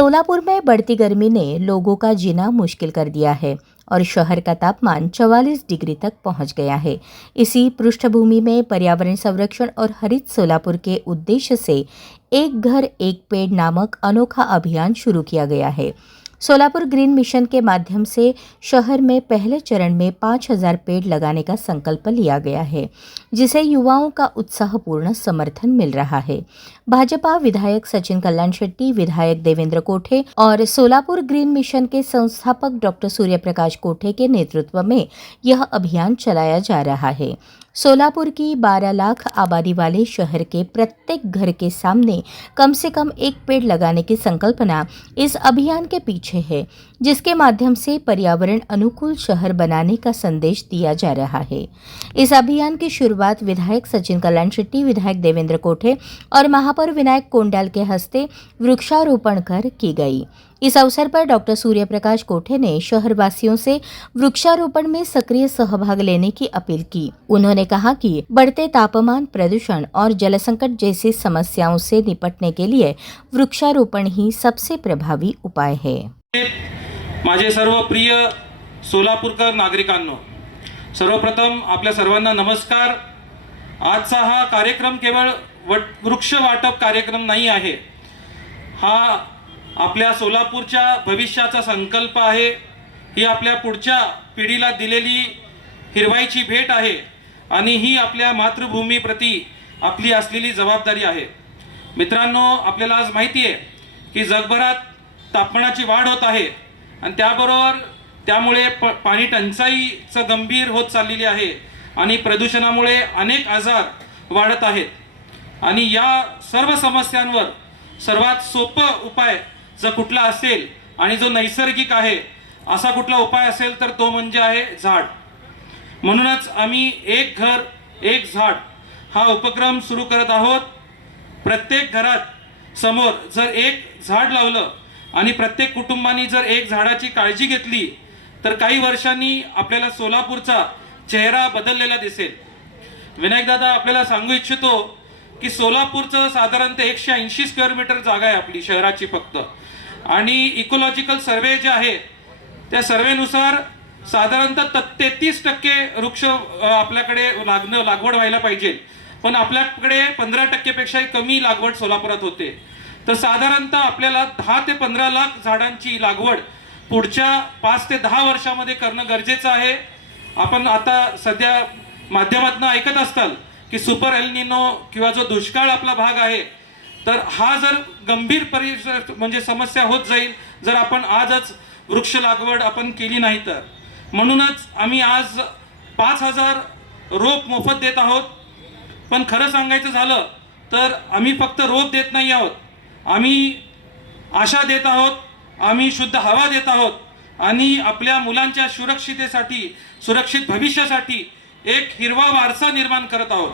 सोलापुर में बढ़ती गर्मी ने लोगों का जीना मुश्किल कर दिया है और शहर का तापमान 44 डिग्री तक पहुंच गया है। इसी पृष्ठभूमि में पर्यावरण संरक्षण और हरित सोलापुर के उद्देश्य से एक घर एक पेड़ नामक अनोखा अभियान शुरू किया गया है। सोलापुर ग्रीन मिशन के माध्यम से शहर में पहले चरण में 5,000 पेड़ लगाने का संकल्प लिया गया है, जिसे युवाओं का उत्साहपूर्ण समर्थन मिल रहा है। भाजपा विधायक सचिन कल्याण शेट्टी, विधायक देवेंद्र कोठे और सोलापुर ग्रीन मिशन के संस्थापक डॉक्टर सूर्यप्रकाश कोठे के नेतृत्व में यह अभियान चलाया जा रहा है। सोलापुर की 12 लाख आबादी वाले शहर के प्रत्येक घर के सामने कम से कम एक पेड़ लगाने की संकल्पना इस अभियान के पीछे है, जिसके माध्यम से पर्यावरण अनुकूल शहर बनाने का संदेश दिया जा रहा है। इस अभियान की शुरुआत विधायक सचिन कल्याण शेट्टी, विधायक देवेंद्र कोठे और महापौर विनायक कोंडाल के हस्ते वृक्षारोपण कर की गई। इस अवसर पर डॉक्टर सूर्यप्रकाश कोठे ने शहरवासियों से वृक्षारोपण में सक्रिय सहभाग लेने की अपील की। उन्होंने कहा कि बढ़ते तापमान, प्रदूषण और जल संकट जैसी समस्याओं से निपटने के लिए वृक्षारोपण ही सबसे प्रभावी उपाय है। माझे सर्व प्रिय सोलापूरकर नागरिकांनो, सर्वप्रथम आपल्या सर्वांना नमस्कार। आजचा हा कार्यक्रम केवळ वृक्ष वाटप कार्यक्रम नाही आहे, हा आपल्या सोलापूरच्या भविष्याचा संकल्प आहे। ही आपल्या पुढच्या पिढीला दिलेली हिरवाईची भेट आहे आणि ही आपल्या मातृभूमीप्रती आपली असलेली जबाबदारी आहे। मित्रांनो, आपल्याला आज माहिती आहे की जगभरात तापमानाची वाढ होत आहे आणि त्यामुळे पाणी टंचाईचं गंभीर होत चाललेली आहे आणि प्रदूषणामुळे अनेक आजार वाढत आहेत। आणि या सर्व समस्यांवर सर्वात सोपं उपाय जर कुठला असेल आणि जो नैसर्गिक आहे असा कुठला उपाय असेल तर तो म्हणजे आहे झाड। म्हणूनच आम्ही एक घर एक झाड हा उपक्रम सुरू करत आहोत। प्रत्येक घरात समोर जर एक झाड लावलं आणि प्रत्येक कुटुंबाने जर एक झाडाची काळजी घेतली तर काही वर्षांनी आपल्याला सोलापूरचा चेहरा बदललेला दिसेल। विनायक दादा, आपल्याला सांगू इच्छितो की सोलापूरचं साधारणतः 180 स्क्वेअर मीटर जागा आहे आपली शहराची फक्त, आणि इकोलॉजिकल सर्वे जे आहे त्या सर्वेनुसार साधारणतः 33% वृक्ष आपल्याकडे लागवड व्हायला पाहिजे, पण आपल्याकडे 15% पेक्षाही कमी लागवड सोलापुरात होते। तर साधारणतः आपल्याला 10 ते 15 लाख झाडांची लागवड पुढच्या 5 ते 10 वर्षामध्ये करणं गरजेचं आहे। आपण आता सध्या माध्यमातून ऐकत असताल की सुपर एल निनो किंवा जो दुष्काळ आपला भाग आहे, तर हा जर गंभीर म्हणजे समस्या होत जाईल जर आपण आजच वृक्ष लागवड आपण केली नाही तर। म्हणूनच आम्ही आज 5,000 रोप मोफत देत आहोत। पण खरं सांगायचं झालं तर आम्ही फक्त रोप देत नाही आहोत, आम्ही आशा देत आहोत, आम्ही शुद्ध हवा देत आहोत आणि आपल्या मुलांच्या सुरक्षित भविष्यासाठी एक हिरवा वारसा निर्माण करत आहोत।